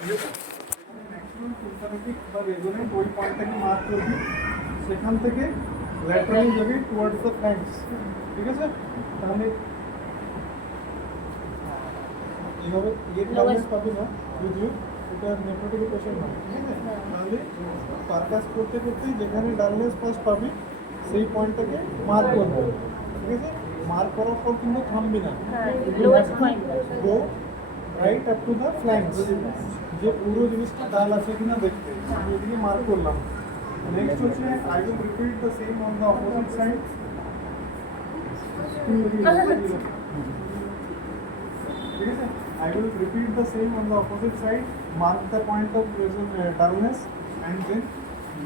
Maximum sympathetic বা resonant ওই পয়েন্টটাকে mark করবি, সেখান থেকে ল্যাটারালি যাবি টুয়ার্ডস দ্য ফ্ল্যাঙ্কস। ঠিক আছে? তাহলে এইভাবে ডালনেস পাবি না, যদিও এটা নেফ্রোটিক পেশেন্ট নয়। ঠিক আছে? তাহলে পারকাস করতে করতেই যেখানে ডালনেস ফার্স্ট পাবি সেই পয়েন্টটাকে মার্ক করবো। ঠিক আছে? মার্ক করার পর কিন্তু থামবি না, go right up to the flanks, যে পুরো জিনিসটা ডাল আছে কিনা দেখতে। এদিকে মার্ক করলাম। নেক্সট হচ্ছে I will repeat the same on the opposite side. ঠিক আছে? I will repeat the same on the opposite side, mark the point of dullness and then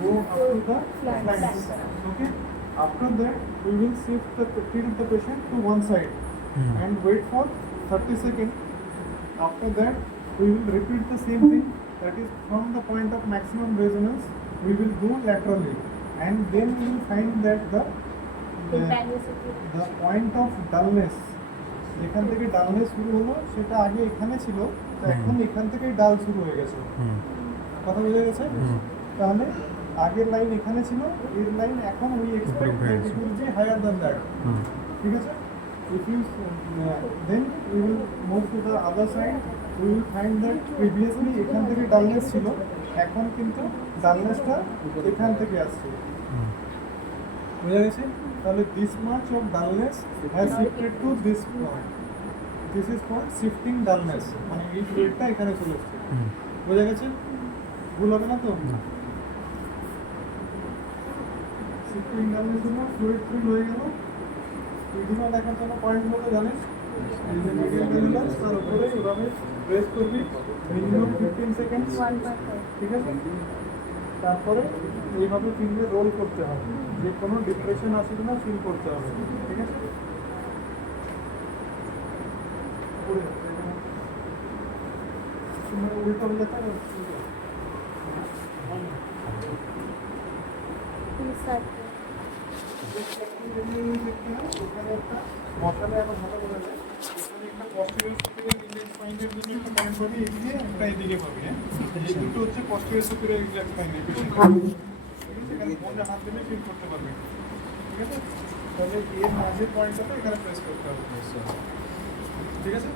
go up to the flanks. Okay? After that, we will tilt the patient to one side and wait for 30 seconds. After that, we will repeat the same thing, that is from the point of maximum resonance, we will go laterally and then we will find that the point of dullness, যেখান থেকে dullness শুরু হলো সেটা আগে এখানে ছিল, তো এখন এখান থেকেই ডাল শুরু হয়ে গেছে। কথা বোঝা গেছে? তাহলে আগের লাইন এখানে ছিল, এর লাইন এখন we expect that it will be higher than that. ঠিক আছে? If you then we will move to the other side, we will find that previously এখান থেকে ডালনেস ছিল, এখন কিন্তু ডালনেসটা এখান থেকে আসছে। বোঝা গেছে? তাহলে this much of dullness has shifted to this point, this is called shifting dullness, মানে এই ফ্লুইডটা এখানে চলে এসছে। বোঝা গেছে? ভুল হবে না তো? শিফটিং ডালনেস হলো ফ্লুইড ফিল হয়ে গেল। এইগুলো দেখার জন্য পয়েন্টগুলো জানিস, এই যে মিডিয়াম ভ্যালুলাস তার উপরে এভাবে প্রেস করবি মিনিমাম 15 সেকেন্ড। ঠিক আছে? তারপরে এইভাবে ফিঙ্গার রোল করতে হবে, যে কোনো ডিপ্রেশন আছে কিনা ফিল করতে হবে। ঠিক আছে? উল্টো হয়ে যেতে হবে। ওখানে একটা মশালে এখন ভালো করে যায়, এখানে একটা পস্টেরিয়র সুপিরিয়র ইলিয়াক স্পাইনের জন্য একটা পয়েন্ট পাবি, এদিকে একটা এদিকে পাবি। হ্যাঁ, এই দুটো হচ্ছে পস্টেরিয়র সুপিরিয়র ইলিয়াক স্পাইনের পেশেন্ট। সেখানে মনে হাত দিলে ফিল করতে পারবে। ঠিক আছে? তাহলে এর মাঝের পয়েন্টটাতে এখানে প্রেস করতে হবে। ঠিক আছে?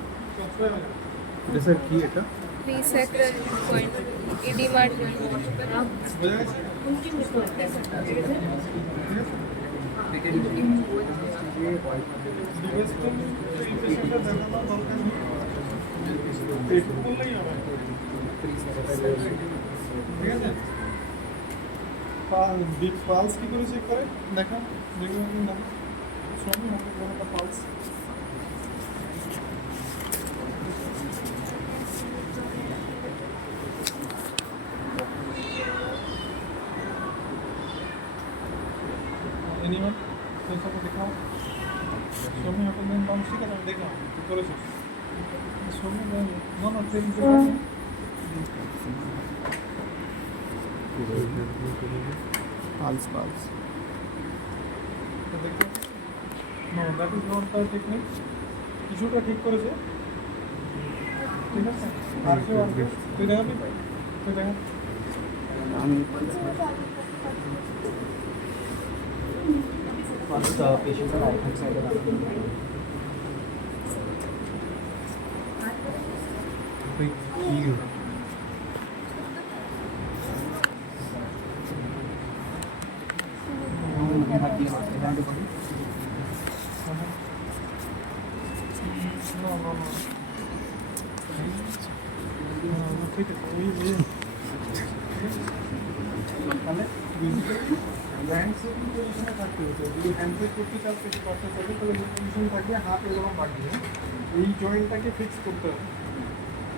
এটা স্যার কি এটা? প্রিস্যাক্রাল পয়েন্ট এডি মার্জিন বোঝা গেছে? পালস কি করে চেক করে দেখো, দেখুন না পালস। এনিওয়ান सबको दिखाओ, सोमी अपन ने बाउंस ठीक है, देखो करो सोमी नो नो ट्रेनिंग के পালস পালস দেখো know that is not the technique, কিছুটা ঠিক করেছে। ঠিক আছে? আর কেউ তুই দেখাবি, তুই দেখা আমি First, patient are right hand side of the ঠিক আছে, তাহলে হ্যান্ড সেটিং পজিশনে থাকতে হতো। যদি হ্যান্ড ব্রেক করতে চাও সেটি করতে হবে, তাহলে এই পজিশন থাকবে, হাত এরকম বাড়িয়ে এই জয়েন্টটাকে ফিক্স করতে হবে।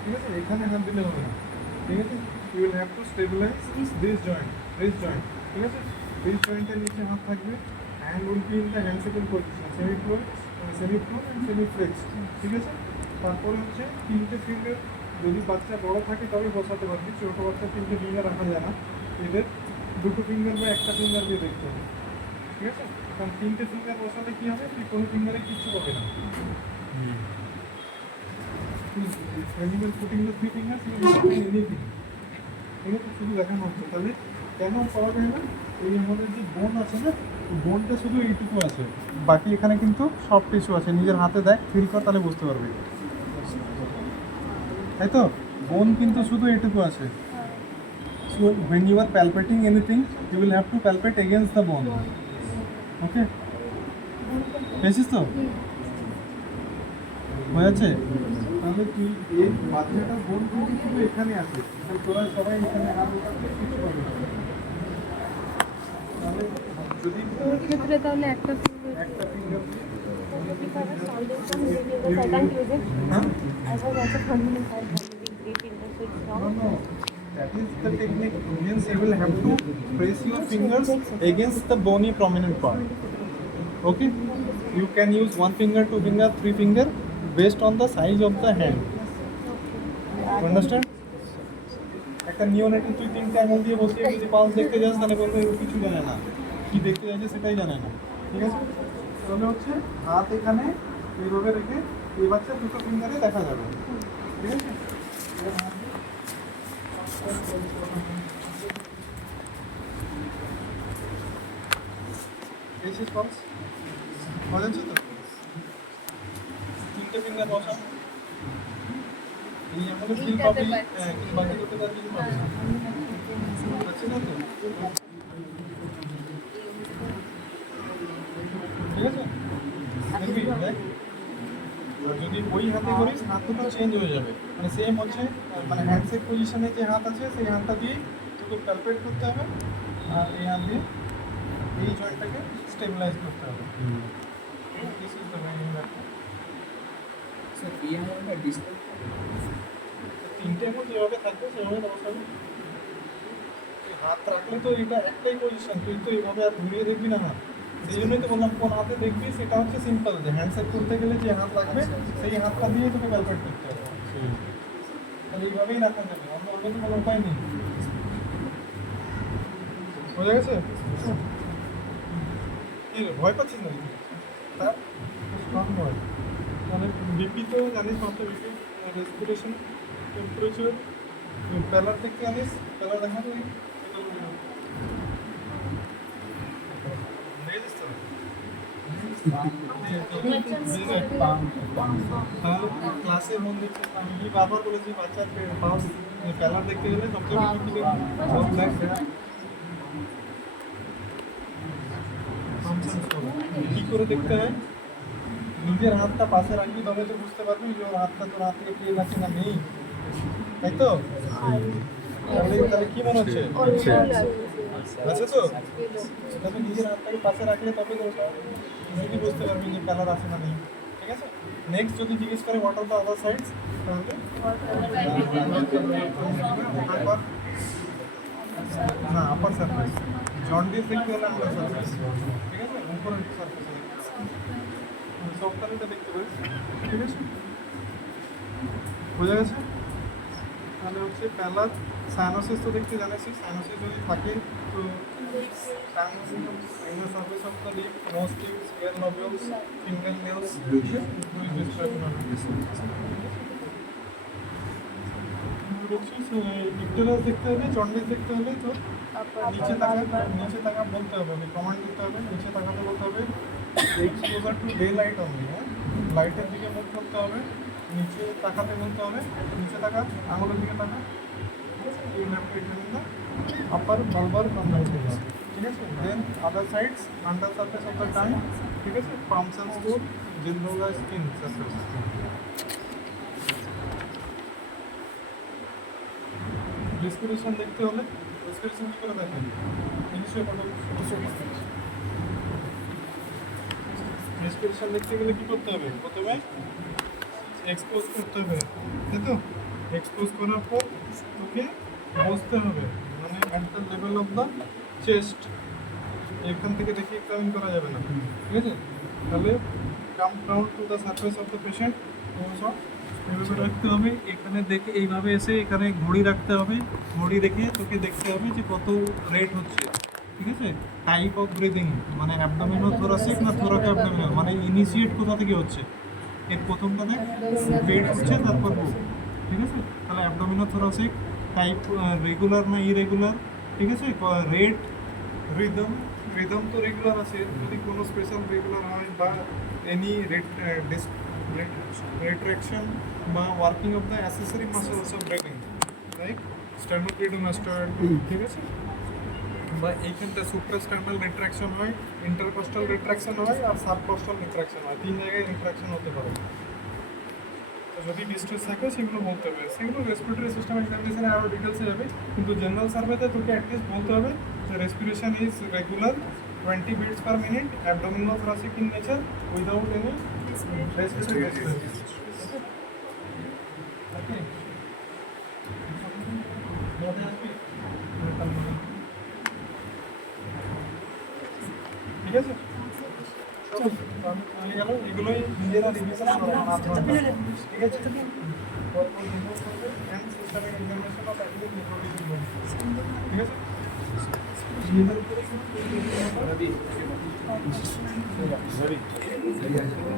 ঠিক আছে? এখানে হাত দিলে হবে না। ঠিক আছে? You will have to stabilise this joint, this joint. ঠিক আছে? দিস জয়েন্টের নিচে হাত থাকবে, hand will be in the hand setting position, semi close and semi flex. ঠিক আছে? তারপরে হচ্ছে তিনটে ফিঙ্গার, যদি বাচ্চা বড় থাকে তবে বসাতে পারবি, ছোটো বাচ্চা তিনটে ফিঙ্গার রাখা যায় না, এদের দুটো ফিঙ্গার বা একটা ফিঙ্গার দিয়ে দেখতে হবে। ঠিক আছে? কারণ তিনটে ফিঙ্গার বসালে কী হবে, তুই কোনো ফিঙ্গারে কিচ্ছু পাবে না। when you will putting the 3 fingers you will not find anything. ঠিক আছে, শুধু দেখানো হচ্ছে। তাহলে কেন পাওয়া যায় না? এই আমাদের যে বোন আছে না, বোনটা শুধু এইটুকু আছে, বাকি এখানে কিন্তু সব টিস্যু আছে। নিজের হাতে দেখ, ফিল কর, তাহলে বুঝতে পারবি। তাই তো, বোন কিন্তু শুধু এইটুকু আছে। So when you are palpating anything, you will have to palpate against the bone. Okay? পেয়েছিস তো? হয়েছে? তাহলে তুই এই বাচ্চাটা বোন কিন্তু শুধু এখানে আছে। তাহলে তোরা সবাই এখানে হাত উঠাতে কিছু পারবে না। তাহলে যদি ওর ক্ষেত্রে তাহলে একটা একটা ফিঙ্গার হ্যাঁ no, no. That is the technique. Means you will have to press your fingers against the bony prominent part. Okay? You can use 1 finger, 2 finger, 3 finger based on the size of the hand. You understand? একটা নিওনেটে তুই 3টে আঙুল দিয়ে বসিয়ে যদি pulse দেখতে যাস তাহলে বলবে ও কিছু জানে না, কি দেখতে যাচ্ছে সেটাই জানে না। ঠিক আছে, তাহলে হচ্ছে হাত এখানে এইভাবে রেখে এই বাচ্চা 2টো ফিঙ্গারে দেখা যাবে। ঠিক আছে, পেয়েছিস পালস? মজা হচ্ছে তো? 3টে ফিঙ্গার বসা, এই আমাদের ফিল পাবি। হ্যাঁ, কিন্তু বাকি করতে তার কিছু পাবি না। আচ্ছা না তো? ঠিক আছে, দেখবি দেখ। আর যদি ওই হাতে করিস হাত দুটো চেঞ্জ হয়ে যাবে, মানে সেম হচ্ছে, মানে হ্যান্ডশেক পজিশনে যে হাত আছে সেই হাতটা দিয়েই তোকে প্যালপেট করতে হবে, আর এই হাত দিয়ে এই জয়েন্টটাকে স্টেবিলাইজ করতে হবে। দিস ইজ দ্য মেইন ব্যাপার। স্যার এই আঙুলটা ডিসপ্লে 3টে আঙুল যেভাবে থাকবে সেভাবে বসাবে। হাত রাখলে তো এটা একটাই পজিশন, তুই তো এইভাবে আর ঘুরিয়ে দেখবি না হাত। সেই জন্যই তো বললাম কোন হাতে দেখবি, সেটা হচ্ছে সিম্পল, যে হ্যান্ডশেক করতে গেলে যে হাত লাগবে সেই হাতটা দিয়ে তোকে ক্যালকুলেট করতে হবে। তাহলে এইভাবেই রাখা যাবে, অন্য তো কোনো উপায় নেই। বোঝা গেছে? কি রে, ভয় পাচ্ছিস না? তার স্ট্রং ভয়। মানে বিপি তো জানিস মাত্র, বিপি রেসপিরেশন টেম্পারেচার, প্যালার দেখতে জানিস, প্যালার দেখা তো ক্লাসে মন দিচ্ছে। আমি বারবার বলেছি বাচ্চার পালস প্যালার দেখতে গেলে সবচেয়ে কী করে দেখতে হয়? নিজের হাতটা পাশে রাখবি, তবে তো বুঝতে পারবি যে ওর হাতটা তোর হাত থেকে পেয়ে যাচ্ছে না, নেই, তাই তো? তাহলে কি মনে হচ্ছে? আছে তো? তবে নিজের হাতটাকে পাশে রাখলে তবে তো ওটা ইজিলি বুঝতে পারবি যে কালার আছে না নেই। ঠিক আছে, নেক্সট যদি জিজ্ঞেস করে what are the other sides, তাহলে না আপার সারফেস, জন্ডিস দেখতে হলে আপার সারফেস। ঠিক আছে, উপরের সারফেস সফটওয়্যারটা দেখতে পারিস। ঠিক আছে, বোঝা গেছে? তাহলে হচ্ছে প্যালার সাইনোসিস তো দেখতে জানাচ্ছি, সাইনোসিস যদি থাকে তো surface of the lip, nose tips, ear lobules, finger nails, icterus দেখতে হলে, জন্ডিস দেখতে হলে তো নিচে তাকা বলতে হবে, কমান্ড দিতে হবে, নিচে তাকাতে বলতে হবে, exposure to day light only. হ্যাঁ, লাইটের দিকে মুখ করতে হবে, নিচে তাকাতে বলতে হবে, নিচে তাকা, আঙুলের দিকে তাকা। You will have to examine the upper bulbar condyles. ঠিক আছে, then other sides, under surface of the tongue. ঠিক আছে, pumps and store, general skin surface. Respiration দেখতে হলে, রেসপিরেশন কী করে দেখেন? রেসপিরেশন দেখতে গেলে কী করতে হবে? প্রথমে এক্সপোজ করতে হবে, তাই তো? এক্সপোজ করার পর তোকে বসতে হবে, মানে at the level of the chest. এখান থেকে দেখে এক্সামিন করা যাবে না। ঠিক আছে, তাহলে come down to the surface of the patient, সব এভাবে রাখতে হবে। এখানে দেখে এইভাবে এসে এখানে ঘড়ি রাখতে হবে, ঘড়ি রেখে তোকে দেখতে হবে যে কত রেট হচ্ছে। ঠিক আছে, টাইপ অফ ব্রিদিং, মানে অ্যাবডোমিনাল থোরাসিক না থোরাক অ্যাবডোমিনাল, মানে ইনিশিয়েট কোথা থেকে হচ্ছে। এর প্রথমটা দেখ পেট হচ্ছে তারপর বুক, ঠিক আছে? তাহলে অ্যাবডোমিনোথোরাসিক টাইপ রেগুলার না ইরেগুলার, ঠিক আছে? রেট রিদম, রিদম তো রেগুলার আছে, যদি কোনো স্পেশাল রেগুলার হয় বা এনি রেট্রাকশন বা working of the accessory muscles of breathing like sternocleidomastoid, ঠিক আছে? বা এইখানটা সুপ্রাস্টার্নাল রিট্রাকশন হয়, ইন্টারকস্টাল রিট্রাকশন হয় আর সাবকস্টাল রিট্রাকশন হয়, 3 জায়গায় রিট্রাকশন হতে পারে। তো যদি ডিস্ট্রেস থাকে সেগুলো বলতে হবে, সেগুলো রেসপিরেটরি সিস্টেম এক্সামিনেশনে আরও ডিটেলসে যাবে, কিন্তু জেনারেল সার্ভেতে তোকে অ্যাটলিস্ট বলতে হবে যে respiration is regular 20 beats per minute, abdominothoracic in nature without any respiratory distress. Okay? বোঝা যাচ্ছে? ঠিক আছে? হয়ে গেল, এগুলোই নিজেরা রিভিশন করে ঠিক আছে? তারপর রিভিউ করবে and systemic examination of acute necrotic bone. ঠিক আছে? নিজেদের উপরে